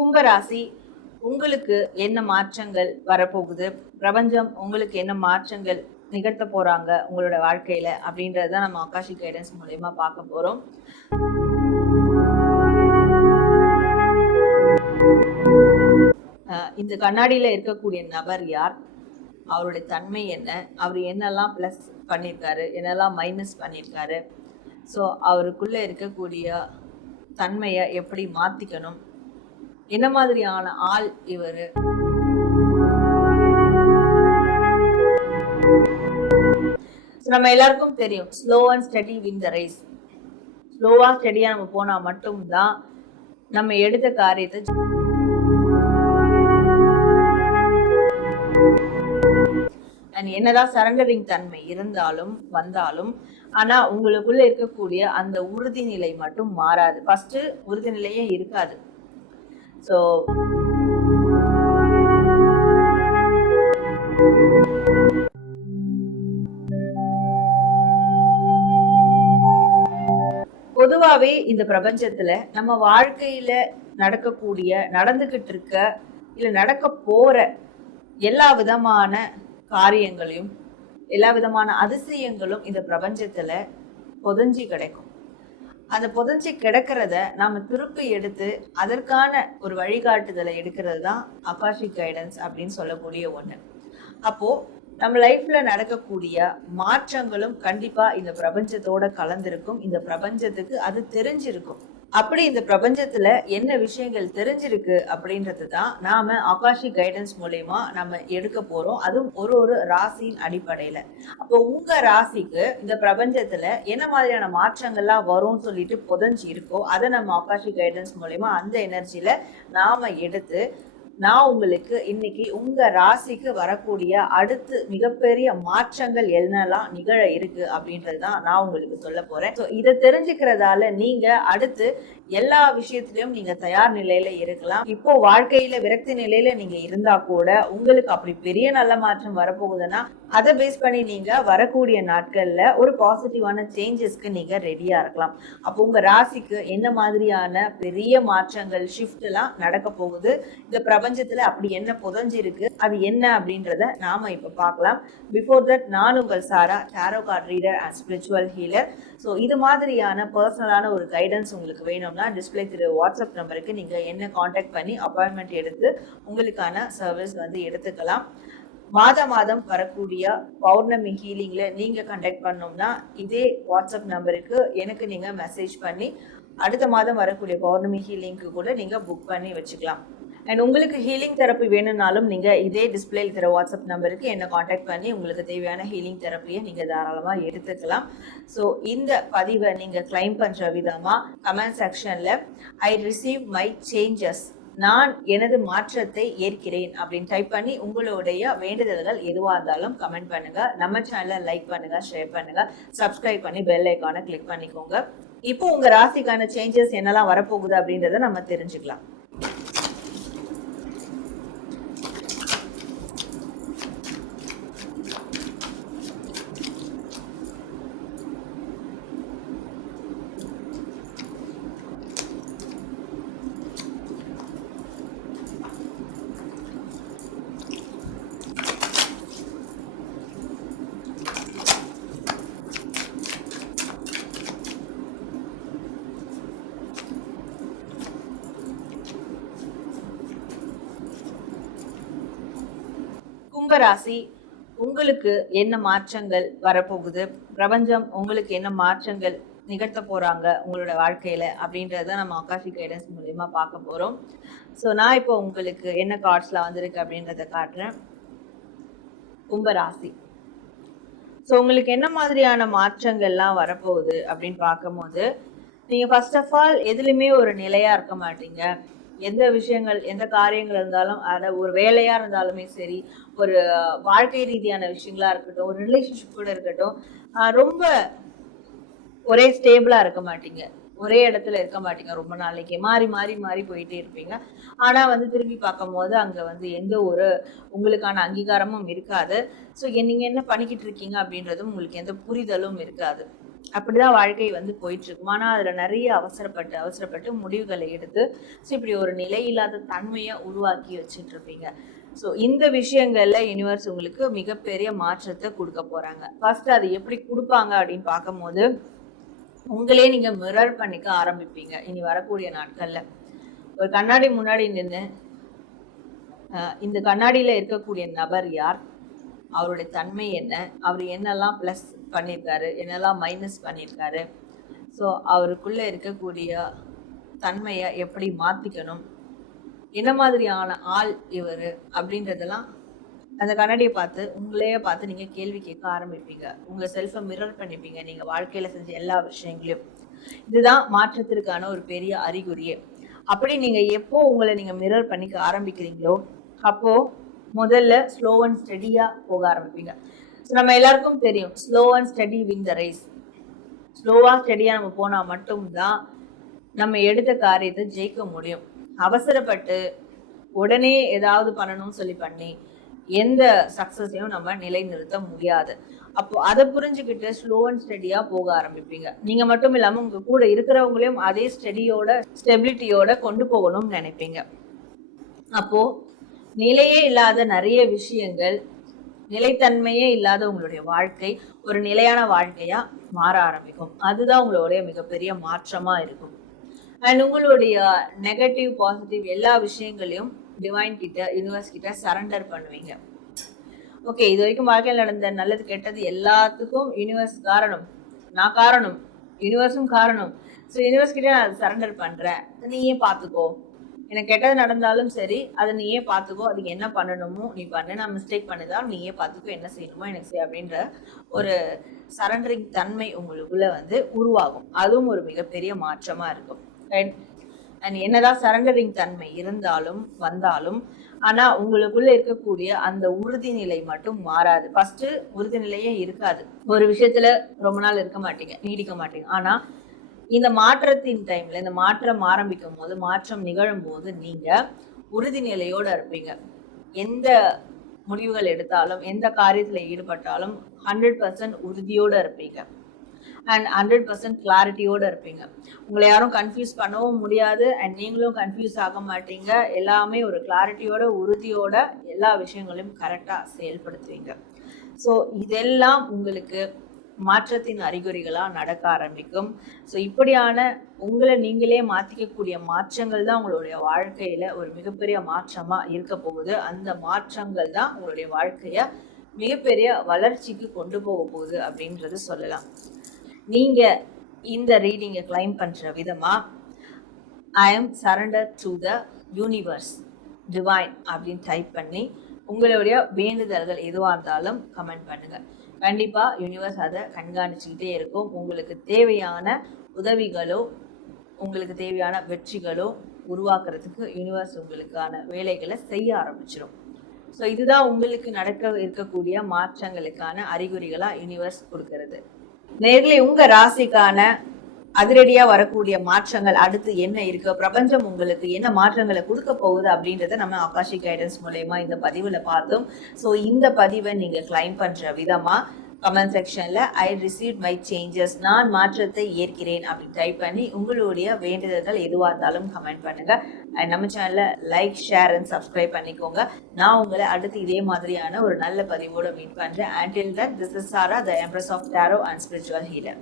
கும்பராசி, உங்களுக்கு என்ன மாற்றங்கள் வரப்போகுது, பிரபஞ்சம் உங்களுக்கு என்ன மாற்றங்கள் நிகழ்த்த போறாங்க உங்களோட வாழ்க்கையில அப்படின்றத நம்ம ஆகாஷி கைடன்ஸ் மூலமா பார்க்க போறோம். இந்த கண்ணாடியில இருக்கக்கூடிய நபர் யார், அவருடைய தன்மை என்ன, அவர் என்னெல்லாம் பிளஸ் பண்ணியிருக்காரு, என்னெல்லாம் மைனஸ் பண்ணியிருக்காரு, ஸோ அவருக்குள்ள இருக்கக்கூடிய தன்மையை எப்படி மாத்திக்கணும், என்ன மாதிரியான ஆள் இவர், நம்ம எல்லாருக்கும் தெரியும் slow and study win the race. ஸ்லோவா ஸ்டடியா நம்ம போனா மட்டும்தான் நம்ம எடுத்த காரியத்தை என்னதான் சரண்டரிங் தன்மை இருந்தாலும் வந்தாலும் ஆனா உங்களுக்குள்ள இருக்கக்கூடிய அந்த உறுதிநிலை மட்டும் மாறாது. ஃபர்ஸ்ட் உறுதிநிலையே இருக்காது. ஸோ பொதுவாவே இந்த பிரபஞ்சத்துல நம்ம வாழ்க்கையில நடக்கக்கூடிய, நடந்துகிட்டு இருக்க, இல்ல நடக்க போற எல்லா விதமான காரியங்களையும், எல்லா விதமான அதிசயங்களும் இந்த பிரபஞ்சத்துல புதஞ்சி கிடைக்கும். அந்த புதஞ்சி கிடக்கிறத நாம திருப்பி எடுத்து அதற்கான ஒரு வழிகாட்டுதலை எடுக்கிறது தான் ஆகாஷிக் கைடன்ஸ் அப்படின்னு சொல்லக்கூடிய ஒண்ணு. அப்போ நம்ம லைஃப்ல நடக்கக்கூடிய மாற்றங்களும் கண்டிப்பா இந்த பிரபஞ்சத்தோட கலந்திருக்கும். இந்த பிரபஞ்சத்துக்கு அது தெரிஞ்சிருக்கும். அப்படி இந்த பிரபஞ்சத்துல என்ன விஷயங்கள் தெரிஞ்சிருக்கு அப்படின்றது தான் நாம ஆகாஷிக் கைடன்ஸ் மூலயமா நம்ம எடுக்க போறோம். அதுவும் ஒரு ராசியின் அடிப்படையில. அப்போ உங்க ராசிக்கு இந்த பிரபஞ்சத்துல என்ன மாதிரியான மாற்றங்கள்லாம் வரும்னு சொல்லிட்டு புதஞ்சி இருக்கோ அதை நம்ம ஆகாஷிக் கைடன்ஸ் மூலயமா அந்த எனர்ஜியில நாம எடுத்து நான் உங்களுக்கு இன்னைக்கு உங்க ராசிக்கு வரக்கூடிய அடுத்து மிகப்பெரிய மாற்றங்கள் என்னெல்லாம் நிகழ இருக்கு அப்படின்றதுதான் நான் உங்களுக்கு சொல்ல போறேன். ஸோ இதை தெரிஞ்சுக்கிறதால நீங்க அடுத்து எல்லா விஷயத்திலயும் நீங்க தயார் நிலையில இருக்கலாம். இப்போ வாழ்க்கையில விரக்தி நிலையில நீங்க இருந்தா கூட உங்களுக்கு அப்படி பெரிய நல்ல மாற்றம் வரப்போகுதுன்னா அதை பேஸ் பண்ணி நீங்க வரக்கூடிய நாட்கள்ல ஒரு பாசிட்டிவான சேஞ்சஸ்க்கு நீங்க ரெடியா இருக்கலாம். அப்போ உங்க ராசிக்கு என்ன மாதிரியான பெரிய மாற்றங்கள் ஷிஃப்ட் எல்லாம் நடக்க போகுது, இந்த பிரபஞ்சத்துல அப்படி என்ன புதஞ்சிருக்கு, அது என்ன அப்படின்றத நாம இப்ப பார்க்கலாம். பிஃபோர் தட் நான் உங்கள் Sara, tarot card reader and spiritual healer. So இது மாதிரியான பர்சனலான ஒரு கைடன்ஸ் உங்களுக்கு வேணும்னா டிஸ்பிளே திரு வாட்ஸ்அப் நம்பருக்கு நீங்க என்ன காண்டாக்ட் பண்ணி அப்பாயின்மெண்ட் எடுத்து உங்களுக்கான சர்வீஸ் வந்து எடுத்துக்கலாம். மாதம் வரக்கூடிய பௌர்ணமி ஹீலிங்ல நீங்க கண்டக்ட் பண்ணோம்னா இதே வாட்ஸ்அப் நம்பருக்கு எனக்கு நீங்க மெசேஜ் பண்ணி அடுத்த மாதம் வரக்கூடிய பௌர்ணமி ஹீலிங்க்கு கூட நீங்க புக் பண்ணி வச்சுக்கலாம். அண்ட் உங்களுக்கு ஹீலிங் தெரப்பி வேணும்னாலும் நீங்க இதே டிஸ்பிளே இருக்கிற வாட்ஸ்அப் நம்பருக்கு என்ன காண்டாக்ட் பண்ணி உங்களுக்கு தேவையான ஹீலிங் தெரப்பியை நீங்க தாராளமா எடுத்துக்கலாம். ஸோ இந்த பதிவை நீங்க கிளைம் பண்ற விதமா கமெண்ட் செக்ஷன்ல ஐ ரிசீவ் மை சேஞ்சஸ், நான் எனது மாற்றத்தை ஏற்கிறேன் அப்படின்னு டைப் பண்ணி உங்களுடைய வேண்டுதல்கள் எதுவாக இருந்தாலும் கமெண்ட் பண்ணுங்க. நம்ம சேனலை லைக் பண்ணுங்க, ஷேர் பண்ணுங்க, சப்ஸ்கிரைப் பண்ணி பெல் ஐக்கானை கிளிக் பண்ணிக்கோங்க. இப்போ உங்க ராசிக்கான சேஞ்சஸ் என்னெல்லாம் வரப்போகுது அப்படின்றத நம்ம தெரிஞ்சுக்கலாம். கும்பராசி, உங்களுக்கு என்ன மாற்றங்கள் வரப்போகுது, பிரபஞ்சம் உங்களுக்கு என்ன மாற்றங்கள் நிகழ்த்த போறாங்க உங்களோட வாழ்க்கையில அப்படின்றத நம்ம ஆகாஷிக் கைடன்ஸ் மூலமா பார்க்க போறோம். ஸோ நான் இப்போ உங்களுக்கு என்ன கார்ட்ஸ்ல வந்திருக்கு அப்படின்றத காட்டுறேன். கும்பராசி, ஸோ உங்களுக்கு என்ன மாதிரியான மாற்றங்கள்லாம் வரப்போகுது அப்படின்னு பார்க்கும்போது நீங்க ஃபர்ஸ்ட் ஆஃப் ஆல் எதுலையுமே ஒரு நிலையா இருக்க மாட்டீங்க. எந்த விஷயங்கள், எந்த காரியங்கள் இருந்தாலும், அதை ஒரு வேலையா இருந்தாலுமே சரி, ஒரு வாழ்க்கை ரீதியான விஷயங்களா இருக்கட்டும், ஒரு ரிலேஷன்ஷிப் கூட இருக்கட்டும், ரொம்ப ஒரே ஸ்டேபிளா இருக்க மாட்டீங்க, ஒரே இடத்துல இருக்க மாட்டீங்க. ரொம்ப நாளைக்கு மாறி மாறி மாறி போயிட்டே இருப்பீங்க. ஆனா வந்து திரும்பி பார்க்கும் போது அங்க வந்து எந்த ஒரு உங்களுக்கான அங்கீகாரமும் இருக்காது. ஸோ நீங்க என்ன பண்ணிக்கிட்டு இருக்கீங்க அப்படின்றதும் உங்களுக்கு எந்த புரிதலும் இருக்காது. அப்படிதான் வாழ்க்கை வந்து போயிட்டு இருக்கும். ஆனா அதுல நிறைய அவசரப்பட்டு முடிவுகளை எடுத்து இப்படி ஒரு நிலையில்லாத தன்மையை உருவாக்கி வச்சுட்டு இருப்பீங்க. ஸோ இந்த விஷயங்கள்ல யூனிவர்ஸ் உங்களுக்கு மிகப்பெரிய மாற்றத்தை கொடுக்க போறாங்க. ஃபர்ஸ்ட் அது எப்படி கொடுப்பாங்க அப்படின்னு பார்க்கும்போது, உங்களே நீங்க மிரர் பண்ணிக்க ஆரம்பிப்பீங்க. இனி வரக்கூடிய நாட்கள்ல ஒரு கண்ணாடி முன்னாடி நின்று இந்த கண்ணாடியில இருக்கக்கூடிய நபர் யார், அவருடைய தன்மை என்ன, அவர் என்னெல்லாம் ப்ளஸ் பண்ணியிருக்காரு, என்னெல்லாம் மைனஸ் பண்ணியிருக்காரு, ஸோ அவருக்குள்ள இருக்கக்கூடிய தன்மையை எப்படி மாற்றிக்கணும், என்ன மாதிரியான ஆள் இவர் அப்படின்றதெல்லாம் அந்த கண்ணாடியை பார்த்து உங்களையே பார்த்து நீங்கள் கேள்வி கேட்க ஆரம்பிப்பீங்க. உங்கள் செல்ஃபை மிரர் பண்ணிப்பீங்க நீங்கள் வாழ்க்கையில் செஞ்ச எல்லா விஷயங்களையும். இதுதான் மாற்றத்திற்கான ஒரு பெரிய அறிகுறியே. அப்படி நீங்கள் எப்போ உங்களை நீங்கள் மிரர் பண்ணிக்க ஆரம்பிக்கிறீங்களோ அப்போது முதல்ல ஸ்லோ அண்ட் ஸ்டடியாக போக ஆரம்பிப்பீங்க. ஸோ நம்ம எல்லாருக்கும் தெரியும், slow and study win the race. ஸ்லோவாக ஸ்டடியாக நம்ம போனால் மட்டும்தான் நம்ம எடுத்த காரியத்தை ஜெயிக்க முடியும். அவசரப்பட்டு உடனே ஏதாவது பண்ணணும்னு சொல்லி பண்ணி எந்த சக்ஸஸையும் நம்ம நிலைநிறுத்த முடியாது. அப்போ அதை புரிஞ்சுக்கிட்டு ஸ்லோ அண்ட் ஸ்டடியாக போக ஆரம்பிப்பீங்க. நீங்கள் மட்டும் இல்லாமல் உங்கள் கூட இருக்கிறவங்களையும் அதே ஸ்டெபிலிட்டியோட கொண்டு போகணும்னு நினைப்பீங்க. அப்போது நிலையே இல்லாத நிறைய விஷயங்கள், நிலைத்தன்மையே இல்லாத உங்களுடைய வாழ்க்கை ஒரு நிலையான வாழ்க்கையாக மாற ஆரம்பிக்கும். அதுதான் உங்களுடைய மிகப்பெரிய மாற்றமாக இருக்கும். அண்ட் உங்களுடைய நெகட்டிவ் பாசிட்டிவ் எல்லா விஷயங்களையும் டிவைன் கிட்ட, யூனிவர்ஸ் கிட்ட சரண்டர் பண்ணுவீங்க. ஓகே, இது வரைக்கும் வாழ்க்கையில் நடந்த நல்லது கெட்டது எல்லாத்துக்கும் யூனிவர்ஸ் காரணம், நான் காரணம், யூனிவர்ஸும் காரணம். ஸோ யூனிவர்ஸ் கிட்ட நான் சரண்டர் பண்ணுறேன், நீயே பார்த்துக்கோ. எனக்கு கெட்டது நடந்தாலும் சரி, அதை நீயே பார்த்துக்கோ, அதுக்கு என்ன பண்ணணுமோ நீ பண்ணு, நான் மிஸ்டேக் பண்ணுதாலும் நீயே பார்த்துக்கோ, என்ன செய்யணுமோ எனக்கு செய் அப்படின்ற ஒரு சரண்டரிங் தன்மை உங்களுக்குள்ள வந்து உருவாகும். அதுவும் ஒரு மிகப்பெரிய மாற்றமாக இருக்கும். அண்ட் என்னதான் சரண்டரிங் தன்மை இருந்தாலும் வந்தாலும், ஆனா உங்களுக்குள்ள இருக்கக்கூடிய அந்த உறுதிநிலை மட்டும் மாறாது. ஃபர்ஸ்ட் உறுதிநிலையே இருக்காது. ஒரு விஷயத்துல ரொம்ப நாள் இருக்க மாட்டீங்க, நீடிக்க மாட்டீங்க. ஆனா இந்த மாற்றத்தின் டைம்ல, இந்த மாற்றம் ஆரம்பிக்கும் போது, மாற்றம் நிகழும் போது நீங்க உறுதிநிலையோட இருப்பீங்க. எந்த முடிவுகள் எடுத்தாலும், எந்த காரியத்துல ஈடுபட்டாலும் 100% உறுதியோட இருப்பீங்க. அண்ட் 100% கிளாரிட்டியோட இருப்பீங்க. உங்களை யாரும் கன்ஃபியூஸ் பண்ணவும் முடியாது. அண்ட் நீங்களும் கன்ஃபியூஸ் ஆக மாட்டீங்க. எல்லாமே ஒரு கிளாரிட்டியோட, உறுதியோட எல்லா விஷயங்களையும் கரெக்டாக செயல்படுத்துவீங்க. ஸோ இதெல்லாம் உங்களுக்கு மாற்றத்தின் அறிகுறிகளாக நடக்க ஆரம்பிக்கும். ஸோ இப்படியான உங்களை நீங்களே மாற்றிக்கக்கூடிய மாற்றங்கள் தான் உங்களுடைய வாழ்க்கையில் ஒரு மிகப்பெரிய மாற்றமாக இருக்க போகுது. அந்த மாற்றங்கள் தான் உங்களுடைய வாழ்க்கையை மிகப்பெரிய வளர்ச்சிக்கு கொண்டு போக போகுது அப்படின்றது சொல்லலாம். நீங்கள் இந்த ரீடிங்கை கிளைம் பண்ணுற விதமாக I am surrender to the universe divine அப்படின்னு டைப் பண்ணி உங்களுடைய வேண்டுதல்கள் எதுவாக இருந்தாலும் கமெண்ட் பண்ணுங்கள். கண்டிப்பாக யூனிவர்ஸ் அதை கண்காணிச்சுக்கிட்டே இருக்கும். உங்களுக்கு தேவையான உதவிகளோ, உங்களுக்கு தேவையான வெற்றிகளோ உருவாக்குறதுக்கு யூனிவர்ஸ் உங்களுக்கான வேலைகளை செய்ய ஆரம்பிச்சிடும். ஸோ இதுதான் உங்களுக்கு நடக்க இருக்கக்கூடிய மாற்றங்களுக்கான அறிகுறிகளாக யூனிவர்ஸ் கொடுக்கறது. நேர்ல உங்க ராசிக்கான அதிரடியா வரக்கூடிய மாற்றங்கள் அடுத்து என்ன இருக்கு, பிரபஞ்சம் உங்களுக்கு என்ன மாற்றங்களை கொடுக்க போகுது அப்படின்றத நம்ம ஆகாஷிக் கைடன்ஸ் மூலமா இந்த பதிவுல பார்த்தோம். ஸோ இந்த பதிவை நீங்க கிளைம் பண்ற விதமா கமெண்ட் செக்ஷன்ல ஐ ரிசீவ் மை சேஞ்சஸ், நான் மாற்றத்தை ஏற்கிறேன் அப்படின்னு டைப் பண்ணி உங்களுடைய வேண்டுதல்கள் எதுவாக இருந்தாலும் கமெண்ட் பண்ணுங்க. அண்ட் நம்ம சேனல்ல லைக், ஷேர் அண்ட் சப்ஸ்கிரைப் பண்ணிக்கோங்க. நான் உங்களை அடுத்து இதே மாதிரியான ஒரு நல்ல பதிவோட மீட் பண்றேன். Until then, this is Sara, the Empress of Tarot and Spiritual Healer.